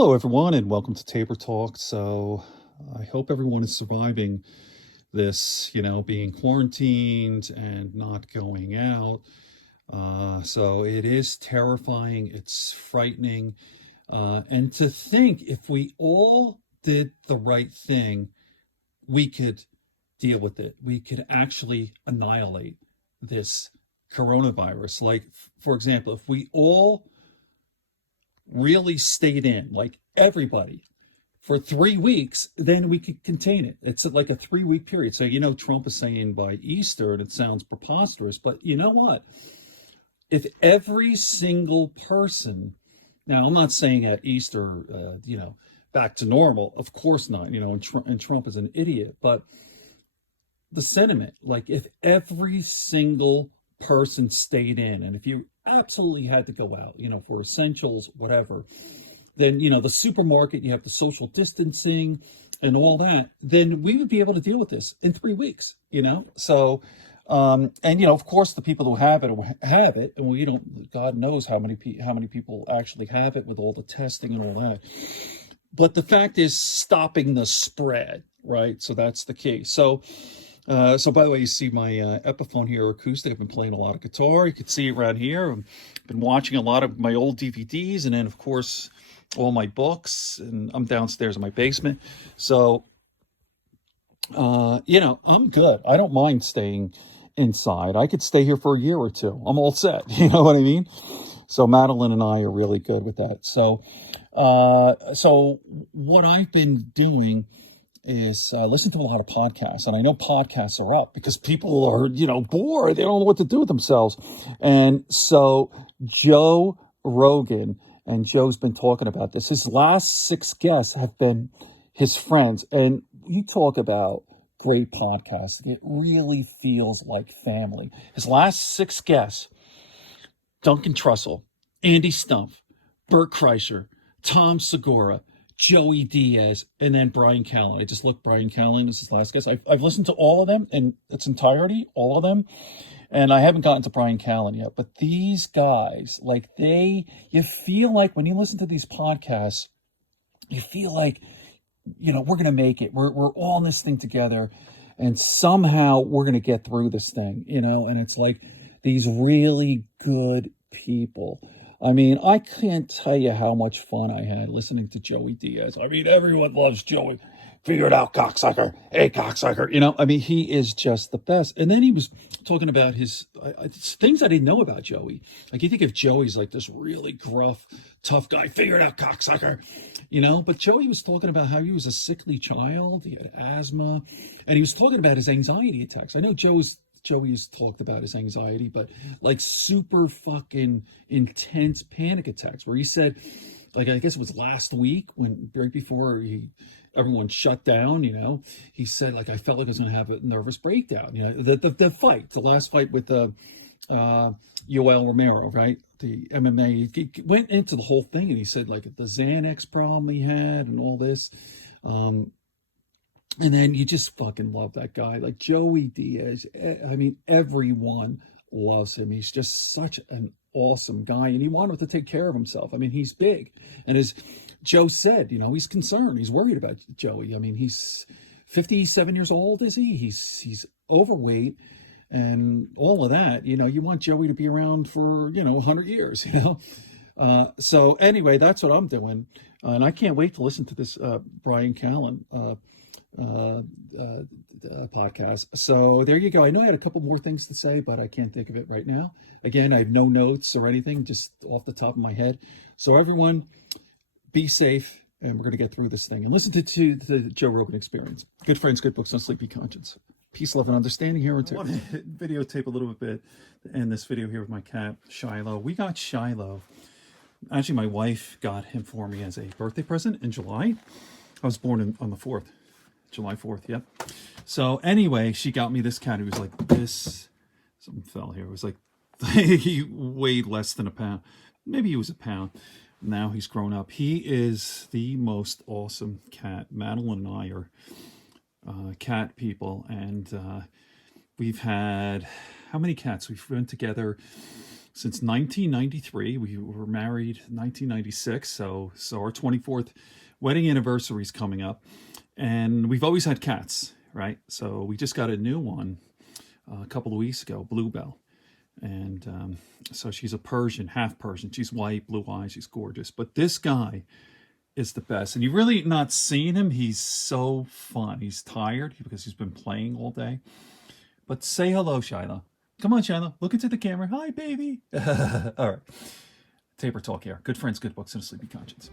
Hello, everyone, and welcome to Tabor Talk. So, I hope everyone is surviving this, being quarantined and not going out. So, it is terrifying, it's frightening. And to think if we all did the right thing, we could deal with it. We could actually annihilate this coronavirus. Like, for example, if we all really stayed in, like everybody, for 3 weeks, then we could contain it. It's like a 3 week period. So, Trump is saying by Easter, and it sounds preposterous, but you know what? If every single person, now I'm not saying at Easter, back to normal, of course not, and Trump is an idiot, but the sentiment, like if every single person stayed in, and if you absolutely had to go out, for essentials, whatever, then the supermarket, you have the social distancing and all that, then we would be able to deal with this in 3 weeks. So and of course the people who have it, and we don't, God knows how many people actually have it with all the testing and all that, but the fact is stopping the spread, right? So that's the key. So by the way, you see my Epiphone here acoustic. I've been playing a lot of guitar. You can see it around here. I've been watching a lot of my old DVDs, and then of course all my books, and I'm downstairs in my basement. So I'm good. I don't mind staying inside. I could stay here for a year or two. I'm all set. You know what I mean? So Madeline and I are really good with that. So what I've been doing is listen to a lot of podcasts, and I know podcasts are up because people are bored. They don't know what to do with themselves. And so Joe Rogan, and Joe's been talking about this, his last 6 guests have been his friends, and you talk about great podcasting. It really feels like family. His last 6 guests: Duncan Trussell, Andy Stumpf, Bert Kreischer, Tom Segura, Joey Diaz, and then Bryan Callen. I just looked. Bryan Callen is his last guest. I've listened to all of them in its entirety, all of them, and I haven't gotten to Bryan Callen yet. But these guys, like you feel like when you listen to these podcasts, you feel like we're gonna make it. We're all in this thing together, and somehow we're gonna get through this thing. And it's like these really good people. I mean, I can't tell you how much fun I had listening to Joey Diaz. I mean, everyone loves Joey. Figure it out, cocksucker. Hey, cocksucker. I mean, he is just the best. And then he was talking about his things I didn't know about Joey. Like, you think of Joey's like this really gruff, tough guy. Figure it out, cocksucker. But Joey was talking about how he was a sickly child. He had asthma. And he was talking about his anxiety attacks. I know Joey's talked about his anxiety, but like super fucking intense panic attacks where he said, like, I guess it was last week when right before everyone shut down, he said, like, I felt like I was going to have a nervous breakdown. The last fight with Yoel Romero, right? The MMA, he went into the whole thing, and he said, like, the Xanax problem he had and all this. And then you just fucking love that guy. Like Joey Diaz, I mean, everyone loves him. He's just such an awesome guy, and he wanted to take care of himself. I mean, he's big. And as Joe said, he's concerned. He's worried about Joey. I mean, he's 57 years old, is he? He's overweight and all of that. You want Joey to be around for, 100 years, So anyway, that's what I'm doing. And I can't wait to listen to this Bryan Callen podcast. So there you go. I know I had a couple more things to say, but I can't think of it right now. Again, I have no notes or anything, just off the top of my head. So everyone, be safe, and we're going to get through this thing. And listen to the Joe Rogan Experience. Good friends, good books, no sleepy conscience. Peace, love, and understanding here. I want to videotape a little bit to end this video here with my cat, Shiloh. We got Shiloh. Actually, my wife got him for me as a birthday present in July. I was born on the 4th. July 4th, yep. So anyway, she got me this cat. He was like this. Something fell here. It was like, he weighed less than a pound. Maybe he was a pound. Now he's grown up. He is the most awesome cat. Madeline and I are cat people. And we've had, how many cats? We've been together since 1993. We were married in 1996, so our 24th wedding anniversary is coming up, and we've always had cats, right? So we just got a new one a couple of weeks ago, Bluebell, and so she's a Persian, half Persian. She's white, blue eyes, she's gorgeous. But this guy is the best, and you've really not seen him. He's so fun. He's tired because he's been playing all day. But say hello, Shiloh. Come on, Shiloh. Look into the camera. Hi, baby. All right. Taper Talk here. Good friends, good books, and a sleepy conscience.